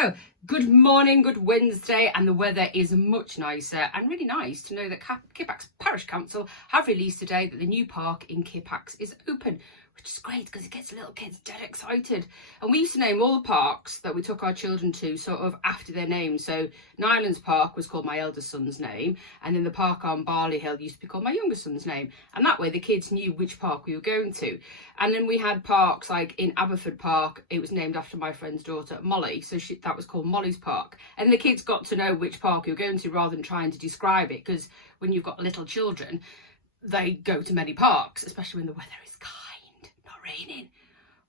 Hello, good morning, good Wednesday, and the weather is much nicer and really nice to know that Kippax Parish Council have released today that the new park in Kippax is open, which is great because it gets little kids dead excited. And we used to name all the parks that we took our children to sort of after their names. So Nylands Park was called my eldest son's name, and then the park on Barley Hill used to be called my youngest son's name. And that way the kids knew which park we were going to. And then we had parks like in Aberford Park, it was named after my friend's daughter Molly, so that was called Molly's Park. And the kids got to know which park you were going to rather than trying to describe it, because when you've got little children, they go to many parks, especially when the weather is kind, not raining.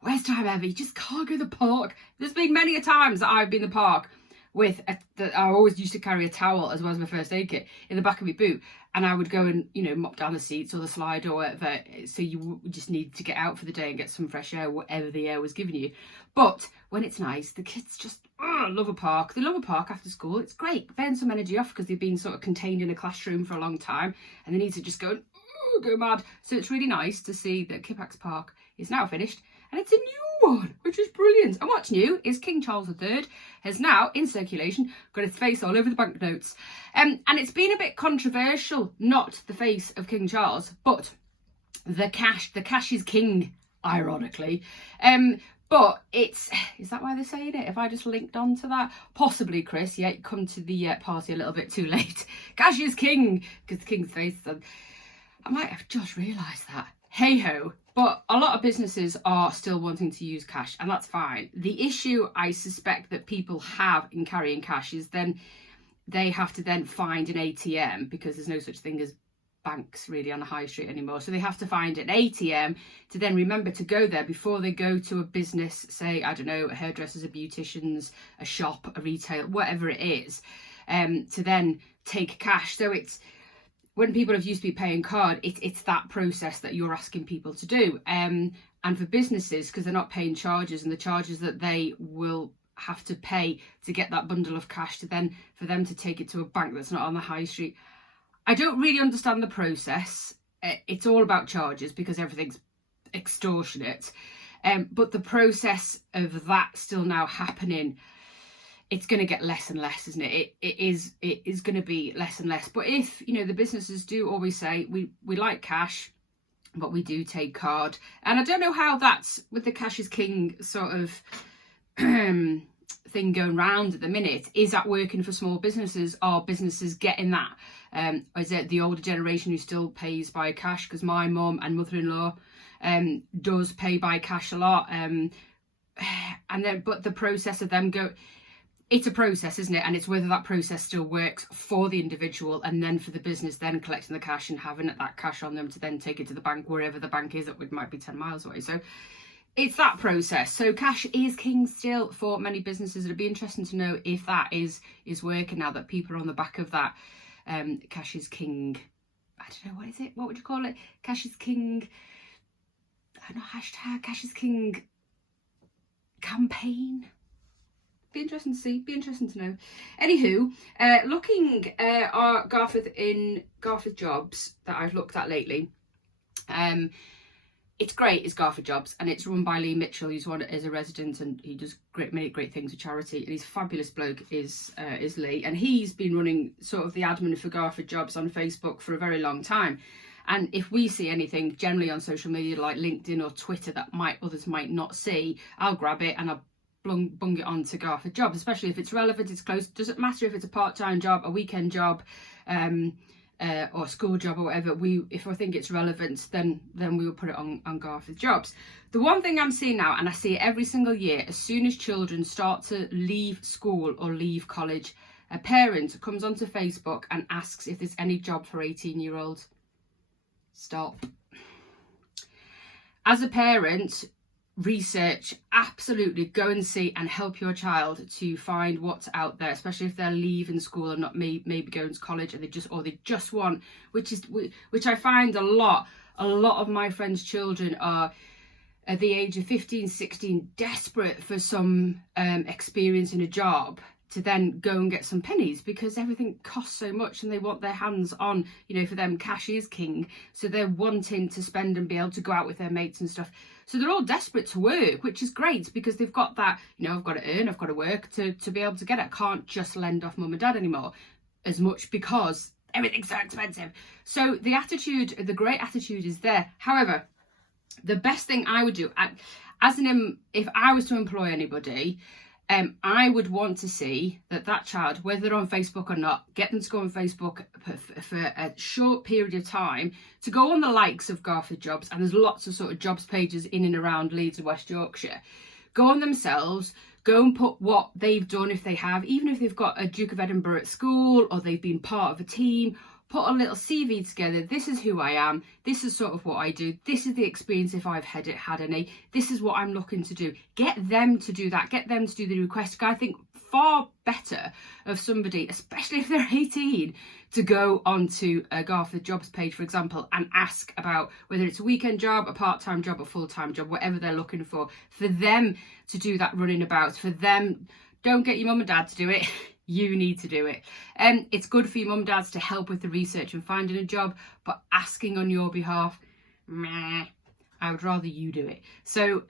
Worst time ever, you just can't go to the park. There's been many a times that I've been in the park with I always used to carry a towel as well as my first aid kit in the back of my boot, and I would go and mop down the seats or the slide or whatever, so you just need to get out for the day and get some fresh air, whatever the air was giving you. But when it's nice, the kids just love a park. They love a park after school. It's great, burn some energy off because they've been sort of contained in a classroom for a long time and they need to just go mad. So it's really nice to see that Kippax Park is now finished and it's a new one, which is brilliant. And what's new is King Charles III has now, in circulation, got his face all over the banknotes. And it's been a bit controversial, not the face of King Charles, but the cash. The cash is king, ironically. But is that why they're saying it? Have I just linked on to that? Possibly, Chris. Yeah, you come to the party a little bit too late. Cash is king, because the king's face. I might have just realised that. Hey ho. But a lot of businesses are still wanting to use cash, and that's fine. The issue I suspect that people have in carrying cash is then they have to then find an ATM, because there's no such thing as banks really on the high street anymore. So they have to find an ATM to then remember to go there before they go to a business, say, I don't know, a hairdresser's, a beautician's, a shop, a retail, whatever it is, to then take cash. So it's, when people have used to be paying card, it's that process that you're asking people to do. And for businesses, because they're not paying charges, and the charges that they will have to pay to get that bundle of cash to then for them to take it to a bank that's not on the high street. I don't really understand the process. It's all about charges because everything's extortionate. But the process of that still now happening, it's going to get less and less, isn't it? It is going to be less and less. But if, the businesses do always say, we like cash, but we do take card. And I don't know how that's with the cash is king sort of thing going round at the minute. Is that working for small businesses? Are businesses getting that? Is it the older generation who still pays by cash? Because my mum and mother-in-law does pay by cash a lot. But the process of them it's a process, isn't it? And it's whether that process still works for the individual and then for the business then collecting the cash and having that cash on them to then take it to the bank, wherever the bank is, that might be 10 miles away. So it's that process. So cash is king still for many businesses. It'd be interesting to know if that is working now that people are on the back of that cash is king. I don't know, what is it? What would you call it? Cash is king. I don't know, hashtag cash is king campaign. Be interesting to see, be interesting to know. Anywho, looking at Garforth in Garforth Jobs that I've looked at lately, it's great, it's Garforth Jobs, and it's run by Lee Mitchell, who's a resident, and he does many great things with charity, and he's a fabulous bloke, is Lee, and he's been running sort of the admin for Garforth Jobs on Facebook for a very long time. And if we see anything generally on social media like LinkedIn or Twitter that others might not see, I'll grab it and I'll bung it on to Garforth Jobs, especially if it's relevant, it's close. Doesn't matter if it's a part-time job, a weekend job, or a school job or whatever. If I think it's relevant, then we will put it on Garforth Jobs. The one thing I'm seeing now, and I see it every single year, as soon as children start to leave school or leave college, a parent comes onto Facebook and asks if there's any job for 18-year-olds. Stop. As a parent, research, absolutely go and see and help your child to find what's out there, especially if they're leaving school and not maybe going to college, and they just want, which I find a lot of my friends' children are at the age of 15, 16, desperate for some experience in a job to then go and get some pennies, because everything costs so much and they want their hands on, for them cash is king, so they're wanting to spend and be able to go out with their mates and stuff. So they're all desperate to work, which is great because they've got that, you know, I've got to earn, I've got to work to be able to get it. I can't just lend off mum and dad anymore as much because everything's so expensive. So the attitude, the great attitude is there. However, the best thing I would do, if I was to employ anybody, I would want to see that child, whether they're on Facebook or not, get them to go on Facebook for a short period of time, to go on the likes of Garforth jobs, and there's lots of sort of jobs pages in and around Leeds and West Yorkshire. Go on themselves, go and put what they've done if they have, even if they've got a Duke of Edinburgh at school or they've been part of a team. Put a little CV together. This is who I am. This is sort of what I do. This is the experience if I've had any. This is what I'm looking to do. Get them to do that. Get them to do the request. I think far better of somebody, especially if they're 18, to go onto a Garforth jobs page, for example, and ask about whether it's a weekend job, a part-time job, a full-time job, whatever they're looking for them to do that running about. For them, don't get your mum and dad to do it. You need to do it. It's good for your mum and dads to help with the research and finding a job, but asking on your behalf, meh, I would rather you do it. So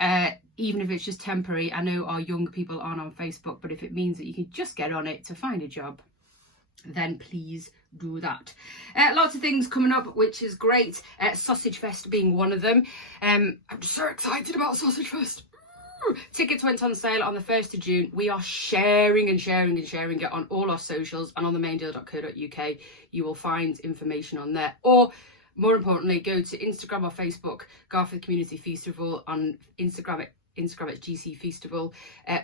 even if it's just temporary, I know our young people aren't on Facebook, but if it means that you can just get on it to find a job, then please do that. Lots of things coming up, which is great. Sausage Fest being one of them. I'm just so excited about Sausage Fest. Tickets went on sale on the 1st of June. We are sharing it on all our socials and on the maindeal.co.uk. You will find information on there. Or more importantly, go to Instagram or Facebook, Garforth Community Festival. On Instagram it's GC Festival.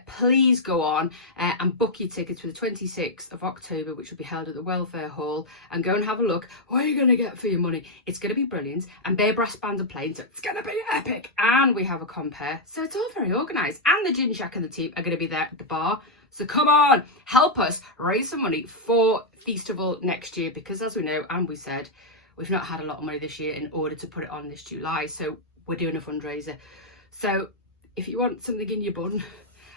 Please go on and book your tickets for the 26th of October, which will be held at the Welfare Hall, and go and have a look. What are you going to get for your money? It's going to be brilliant, and Bear Brass Band are playing, so it's going to be epic. And we have a compare, so it's all very organised. And the Gin Shack and the team are going to be there at the bar. So come on, help us raise some money for Festival next year, because as we know, and we said, we've not had a lot of money this year in order to put it on this July, so we're doing a fundraiser. So if you want something in your bun,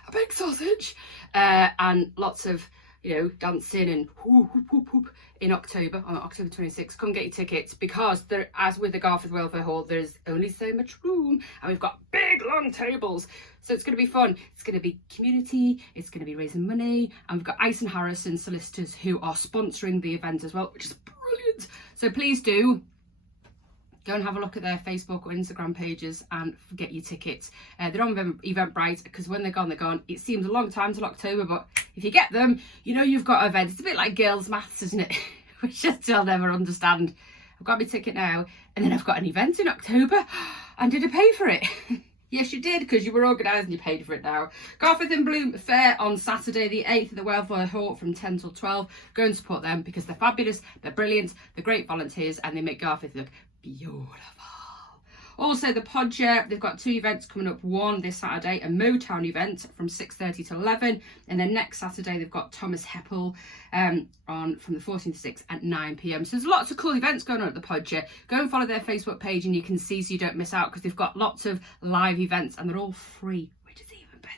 a big sausage, and lots of, you know, dancing and whoop, whoop, whoop, whoop in October, on October 26th, come get your tickets, because there, as with the Garforth Welfare Hall, there's only so much room, and we've got big long tables, so it's going to be fun. It's going to be community, it's going to be raising money, and we've got Ice and Harrison solicitors who are sponsoring the event as well, which is brilliant. So please do go and have a look at their Facebook or Instagram pages and get your tickets. They're on Eventbrite, because when they're gone, they're gone. It seems a long time till October, but if you get them, you know you've got an event. It's a bit like girls' maths, isn't it? Which I'll never understand. I've got my ticket now, and then I've got an event in October, and did I pay for it? Yes, you did, because you were organised and you paid for it now. Garforth in Bloom Fair on Saturday the 8th at the Welfare Hall from 10 till 12. Go and support them, because they're fabulous, they're brilliant, they're great volunteers, and they make Garforth look beautiful. Also, the Podger, they've got 2 events coming up. One this Saturday, a Motown event from 6:30 to 11, and then next Saturday they've got Thomas Heppel on from the 14th to 6th at 9 p.m. So there's lots of cool events going on at the Podger. Go and follow their Facebook page and you can see, so you don't miss out, because they've got lots of live events and they're all free, which is even better.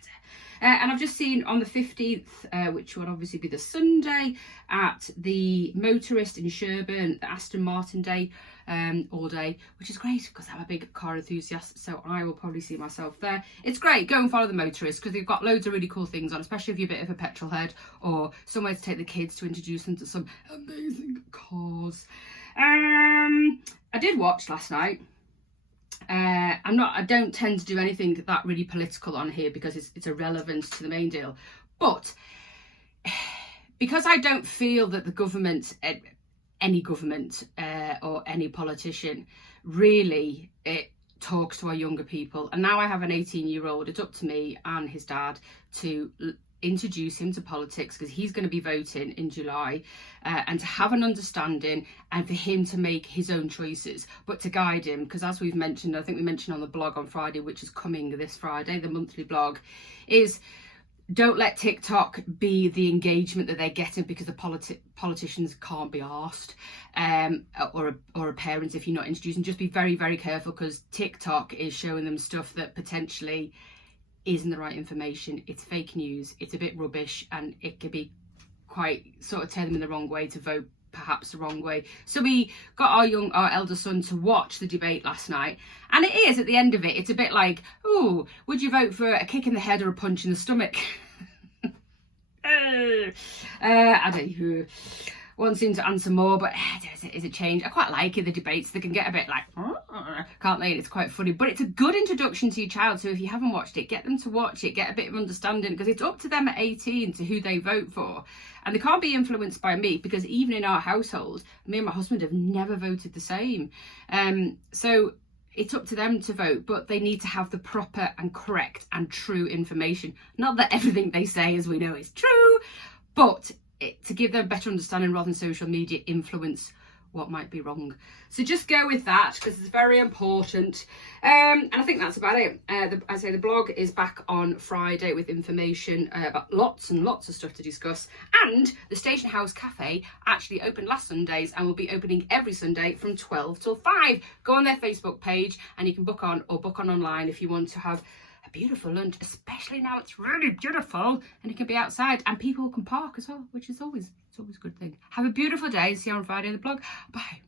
And I've just seen on the 15th, which would obviously be the Sunday, at the Motorist in Sherburn, the Aston Martin Day, all day, which is great, because I'm a big car enthusiast, so I will probably see myself there. It's great. Go and follow the Motorist, because they've got loads of really cool things on, especially if you're a bit of a petrol head, or somewhere to take the kids to introduce them to some amazing cars. I did watch last night. I don't tend to do anything that really political on here, because it's irrelevant to the main deal, but because I don't feel that the government, any government or any politician really talks to our younger people, and now I have an 18-year-old, it's up to me and his dad to introduce him to politics, because he's going to be voting in July, and to have an understanding and for him to make his own choices, but to guide him, because as we've mentioned, I think we mentioned on the blog on Friday, which is coming this Friday, the monthly blog, is don't let TikTok be the engagement that they're getting, because the politicians can't be arsed, or a parent if you're not introducing. Just be very, very careful, because TikTok is showing them stuff that potentially isn't the right information. It's fake news, it's a bit rubbish, and it could be quite sort of turn them in the wrong way to vote perhaps the wrong way. So we got our elder son to watch the debate last night, and it is, at the end of it, it's a bit like, oh, would you vote for a kick in the head or a punch in the stomach? I don't know. One seems to answer more, but is it change? I quite like it, the debates. They can get a bit like, can't they? It's quite funny, but it's a good introduction to your child. So if you haven't watched it, get them to watch it, get a bit of understanding, because it's up to them at 18 to who they vote for. And they can't be influenced by me, because even in our household, me and my husband have never voted the same. So it's up to them to vote, but they need to have the proper and correct and true information. Not that everything they say, as we know, is true, but to give them a better understanding rather than social media influence what might be wrong. So just go with that, because it's very important. And I think that's about it. I say the blog is back on Friday with information about lots and lots of stuff to discuss. And the Station House Cafe actually opened last Sundays and will be opening every Sunday from 12 till 5. Go on their Facebook page and you can book on online if you want to have a beautiful lunch, especially now it's really beautiful and it can be outside and people can park as well, which is always a good thing. Have a beautiful day. See you on Friday on the blog. Bye.